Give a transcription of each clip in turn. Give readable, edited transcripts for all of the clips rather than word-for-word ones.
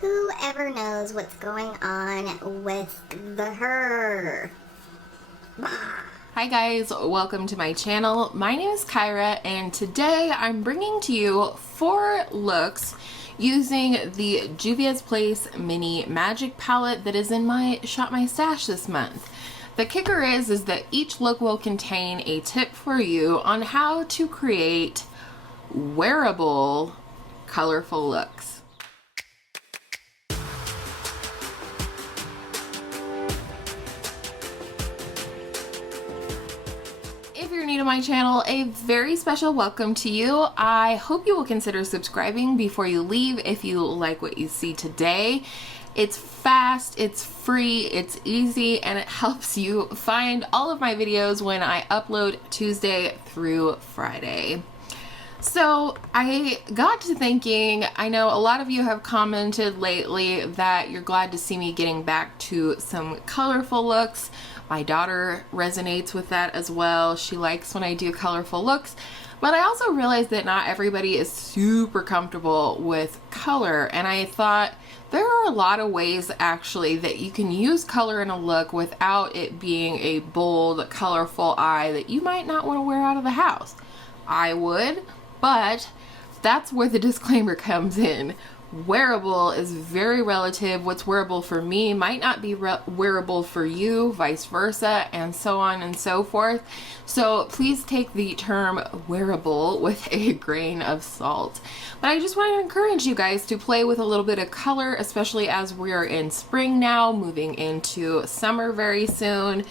Whoever knows what's going on with her. Hi guys, welcome to my channel. My name is Kyra and today I'm bringing to you 4 looks using the Juvia's Place Mini Magic Palette that is in my Shop My Stash this month. The kicker is that each look will contain a tip for you on how to create wearable, colorful looks. If you're new to my channel, a very special welcome to you. I hope you will consider subscribing before you leave if you like what you see today. It's fast, it's free, it's easy, and it helps you find all of my videos when I upload Tuesday through Friday. So I got to thinking, I know a lot of you have commented lately that you're glad to see me getting back to some colorful looks. My daughter resonates with that as well. She likes when I do colorful looks. But I also realized that not everybody is super comfortable with color, and I thought there are a lot of ways actually that you can use color in a look without it being a bold, colorful eye that you might not want to wear out of the house. I would, but that's where the disclaimer comes in. Wearable is very relative. What's wearable for me might not be wearable for you, vice versa, and so on and so forth. So please take the term wearable with a grain of salt. But I just want to encourage you guys to play with a little bit of color, especially as we are in spring now, moving into summer very soon.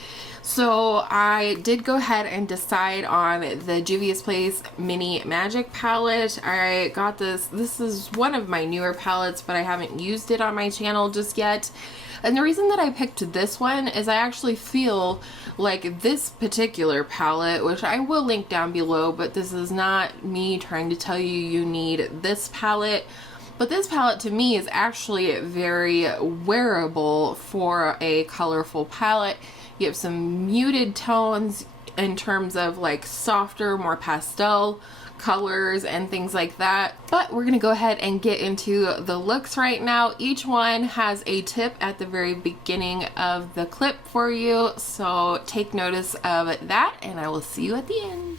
So I did go ahead and decide on the Juvia's Place Mini Magic Palette. I got this. This is one of my newer palettes, but I haven't used it on my channel just yet. And the reason that I picked this one is I actually feel like this particular palette, which I will link down below, but this is not me trying to tell you you need this palette. But this palette to me is actually very wearable for a colorful palette. You have some muted tones in terms of like softer, more pastel colors and things like that. But we're gonna go ahead and get into the looks right now. Each one has a tip at the very beginning of the clip for you, so take notice of that and I will see you at the end.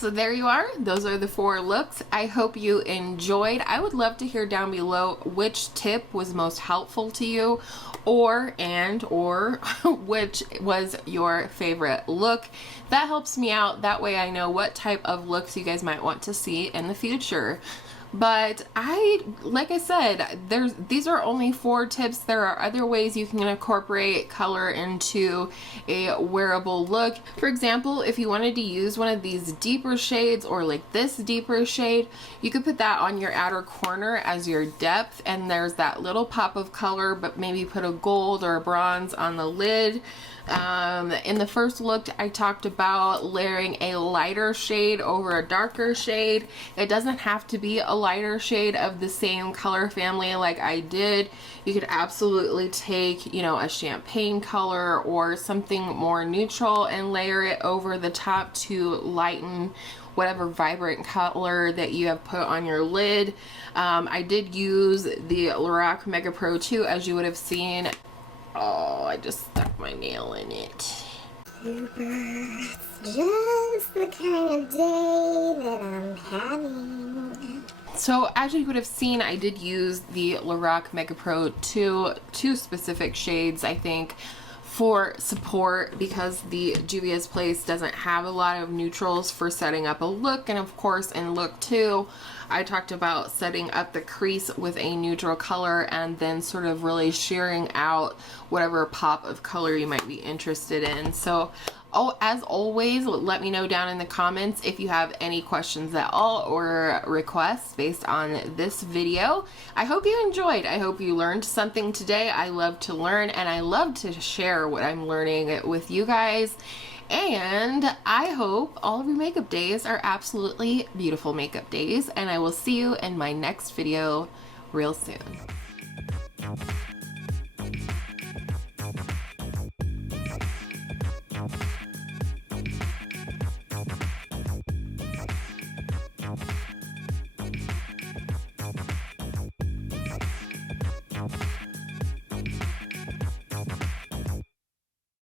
So there you are. Those are the 4 looks. I hope you enjoyed. I would love to hear down below which tip was most helpful to you, or which was your favorite look. That helps me out. That way I know what type of looks you guys might want to see in the future. But like I said, these are only 4 tips. There are other ways you can incorporate color into a wearable look. For example, if you wanted to use one of these deeper shades, or like this deeper shade, you could put that on your outer corner as your depth, and there's that little pop of color, but maybe put a gold or a bronze on the lid. In the first look, I talked about layering a lighter shade over a darker shade. It doesn't have to be a lighter shade of the same color family like I did. You could absolutely take, you know, a champagne color or something more neutral and layer it over the top to lighten whatever vibrant color that you have put on your lid. I did use the Lorac Mega Pro 2, as you would have seen. Oh, I just stuck my nail in it. Super. It's just the kind of day that I'm having. So as you would have seen, I did use the Lorac Mega Pro 2, 2 specific shades, I think, for support, because the Juvia's Place doesn't have a lot of neutrals for setting up a look. And of course in look 2, I talked about setting up the crease with a neutral color and then sort of really shearing out whatever pop of color you might be interested in. So as always, let me know down in the comments if you have any questions at all or requests based on this video. I hope you enjoyed. I hope you learned something today. I love to learn, and I love to share what I'm learning with you guys. And I hope all of your makeup days are absolutely beautiful makeup days, and I will see you in my next video real soon.